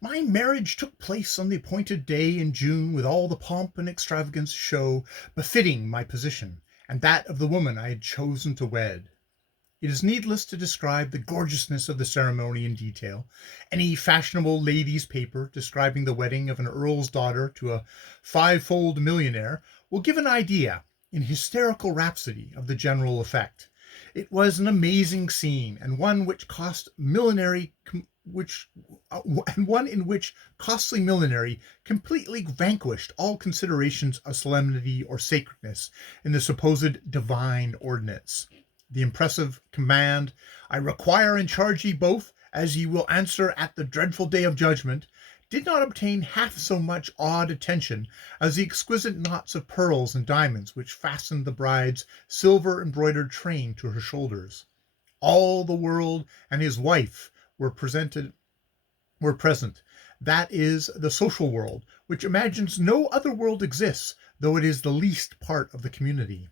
My marriage took place on the appointed day in June with all the pomp and extravagance show befitting my position and that of the woman I had chosen to wed. It is needless to describe the gorgeousness of the ceremony in detail. Any fashionable lady's paper describing the wedding of an earl's daughter to a fivefold millionaire will give an idea, in hysterical rhapsody, of the general effect. It was an amazing scene, and one which cost millinery which and one in which costly millinery completely vanquished all considerations of solemnity or sacredness in the supposed divine ordinance. The impressive command, "I require and charge ye both, as ye will answer at the dreadful day of judgment," did not obtain half so much awed attention as the exquisite knots of pearls and diamonds which fastened the bride's silver embroidered train to her shoulders. All the world and his wife were present. That is the social world, which imagines no other world exists, though it is the least part of the community.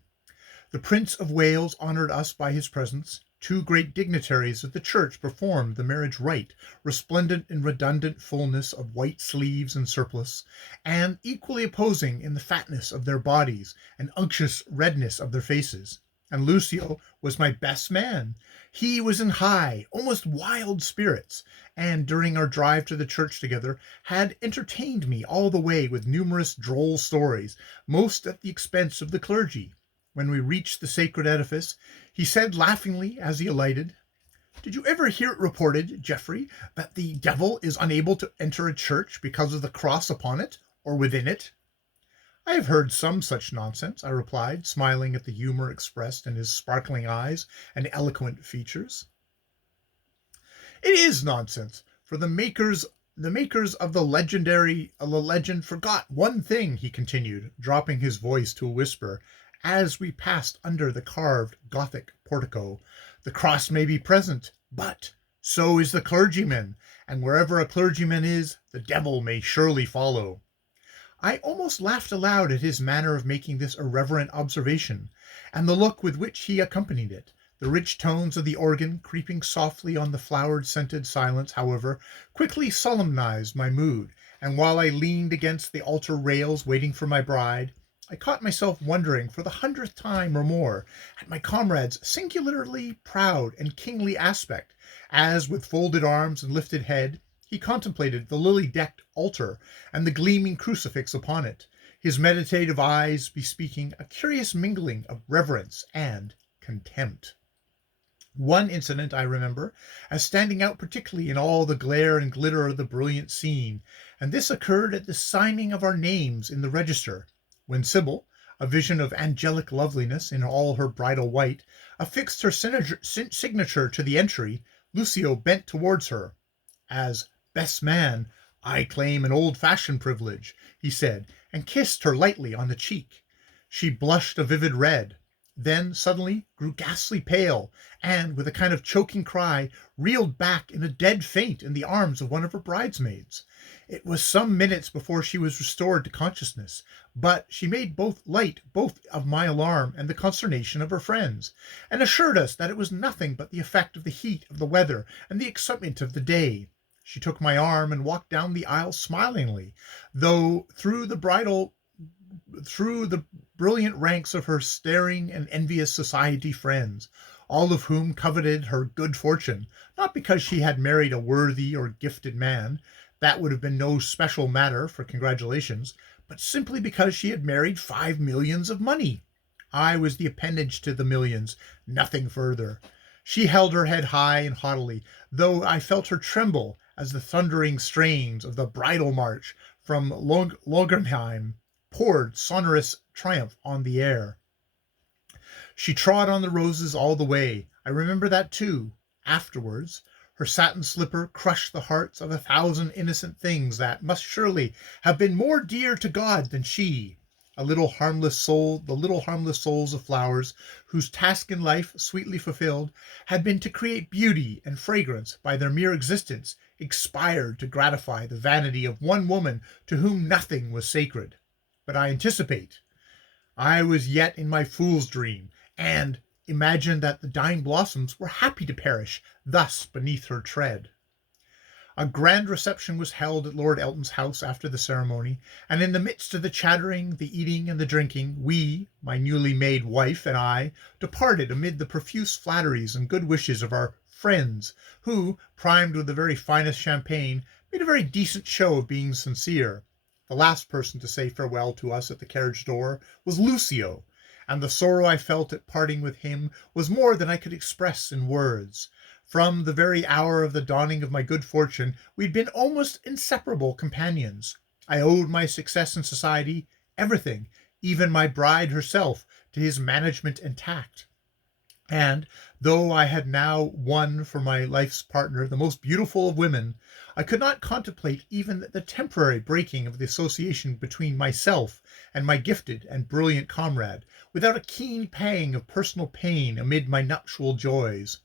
The Prince of Wales honored us by his presence. Two great dignitaries of the church performed the marriage rite, resplendent in redundant fullness of white sleeves and surplice, and equally opposing in the fatness of their bodies and unctuous redness of their faces. And Lucio was my best man. He was in high, almost wild spirits, and during our drive to the church together had entertained me all the way with numerous droll stories, most at the expense of the clergy. When we reached the sacred edifice, he said laughingly as he alighted, "Did you ever hear it reported, Geoffrey, that the devil is unable to enter a church because of the cross upon it, or within it?" "I have heard some such nonsense," I replied, smiling at the humor expressed in his sparkling eyes and eloquent features. "It is nonsense, for the makers of the legend forgot one thing," he continued, dropping his voice to a whisper as we passed under the carved Gothic portico. "The cross may be present, but so is the clergyman, and wherever a clergyman is, the devil may surely follow." I almost laughed aloud at his manner of making this irreverent observation, and the look with which he accompanied it. The rich tones of the organ, creeping softly on the flower-scented silence, however, quickly solemnized my mood, and while I leaned against the altar rails waiting for my bride, I caught myself wondering for the 100th time or more at my comrade's singularly proud and kingly aspect, as, with folded arms and lifted head, he contemplated the lily-decked altar and the gleaming crucifix upon it, his meditative eyes bespeaking a curious mingling of reverence and contempt. One incident I remember as standing out particularly in all the glare and glitter of the brilliant scene, and this occurred at the signing of our names in the register, when Sybil, a vision of angelic loveliness in all her bridal white, affixed her signature to the entry. Lucio bent towards her. "As best man, I claim an old-fashioned privilege," he said, and kissed her lightly on the cheek. She blushed a vivid red, then suddenly grew ghastly pale, and, with a kind of choking cry, reeled back in a dead faint in the arms of one of her bridesmaids. It was some minutes before she was restored to consciousness, but she made light both of my alarm and the consternation of her friends, and assured us that it was nothing but the effect of the heat of the weather and the excitement of the day. She took my arm and walked down the aisle smilingly, though through the brilliant ranks of her staring and envious society friends, all of whom coveted her good fortune, not because she had married a worthy or gifted man, that would have been no special matter for congratulations, but simply because she had married 5 millions of money. I was the appendage to the millions, nothing further. She held her head high and haughtily, though I felt her tremble as the thundering strains of the bridal march from Logenheim poured sonorous triumph on the air. She trod on the roses all the way. I remember that too. Afterwards, her satin slipper crushed the hearts of 1,000 innocent things that must surely have been more dear to God than she. The little harmless souls of flowers, whose task in life, sweetly fulfilled, had been to create beauty and fragrance by their mere existence, expired to gratify the vanity of one woman to whom nothing was sacred. But I anticipate. I was yet in my fool's dream, and imagined that the dying blossoms were happy to perish thus beneath her tread. A grand reception was held at Lord Elton's house after the ceremony, and in the midst of the chattering, the eating, and the drinking, we, my newly made wife and I, departed amid the profuse flatteries and good wishes of our friends, who, primed with the very finest champagne, made a very decent show of being sincere. The last person to say farewell to us at the carriage door was Lucio, and the sorrow I felt at parting with him was more than I could express in words. From the very hour of the dawning of my good fortune, we had been almost inseparable companions. I owed my success in society, everything, even my bride herself, to his management and tact. And though I had now won for my life's partner the most beautiful of women, I could not contemplate even the temporary breaking of the association between myself and my gifted and brilliant comrade, without a keen pang of personal pain amid my nuptial joys.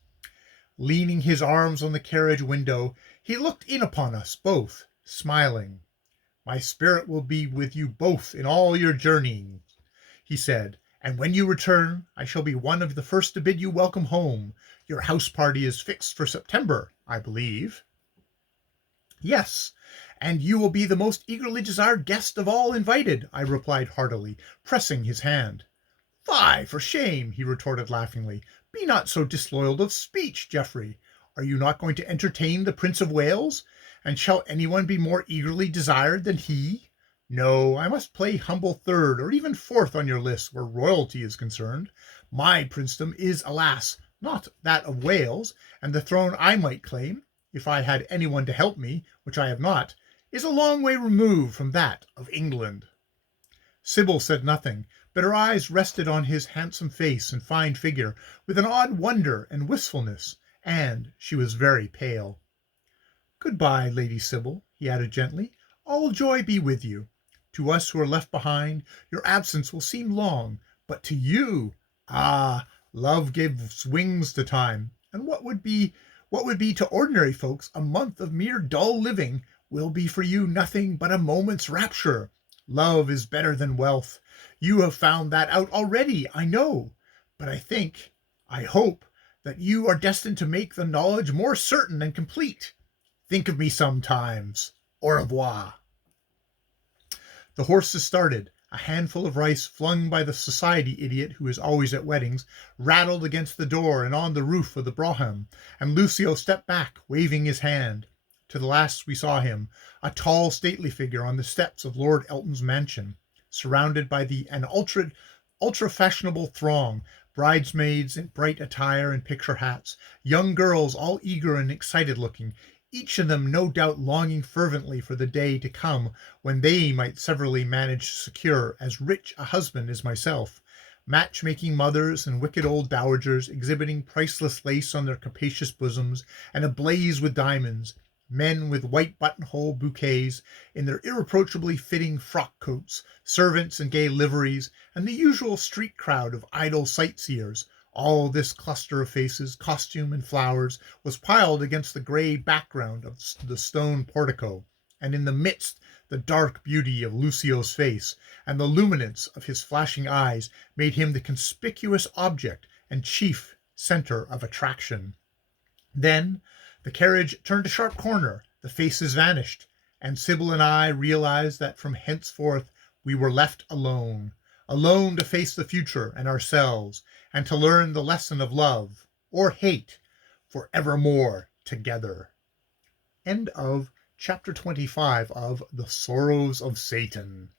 Leaning his arms on the carriage window, he looked in upon us both, smiling. "My spirit will be with you both in all your journeying," he said, "and when you return, I shall be one of the first to bid you welcome home. Your house party is fixed for September, I believe." "Yes, and you will be the most eagerly desired guest of all invited," I replied heartily, pressing his hand. "Fie, for shame!" he retorted laughingly. "Be not so disloyal of speech, Geoffrey. Are you not going to entertain the Prince of Wales? And shall anyone be more eagerly desired than he? No, I must play humble third or even fourth on your list where royalty is concerned. My princedom is, alas, not that of Wales, and the throne I might claim, if I had anyone to help me, which I have not, is a long way removed from that of England." Sybil said nothing, but her eyes rested on his handsome face and fine figure with an odd wonder and wistfulness, and she was very pale. "Good-bye, Lady Sybil," he added gently. "All joy be with you. To us who are left behind, your absence will seem long, but to you, ah, love gives wings to time, and what would be to ordinary folks a month of mere dull living will be for you nothing but a moment's rapture. Love is better than wealth. You have found that out already, I know, but I hope, that you are destined to make the knowledge more certain and complete. Think of me sometimes. Au revoir." The horses started. A handful of rice flung by the society idiot who is always at weddings rattled against the door and on the roof of the brougham, and Lucio stepped back, waving his hand. To the last we saw him, a tall, stately figure on the steps of Lord Elton's mansion, surrounded by an ultra fashionable throng, bridesmaids in bright attire and picture hats, young girls all eager and excited looking, each of them no doubt longing fervently for the day to come when they might severally manage to secure as rich a husband as myself, match-making mothers and wicked old dowagers exhibiting priceless lace on their capacious bosoms and ablaze with diamonds, men with white buttonhole bouquets in their irreproachably fitting frock coats, servants in gay liveries, and the usual street crowd of idle sightseers. All this cluster of faces, costume, and flowers was piled against the gray background of the stone portico, and in the midst the dark beauty of Lucio's face and the luminance of his flashing eyes made him the conspicuous object and chief center of attraction. Then the carriage turned a sharp corner, the faces vanished, and Sybil and I realized that from henceforth we were left alone, alone to face the future and ourselves, and to learn the lesson of love or hate for evermore together. End of chapter 25 of The Sorrows of Satan.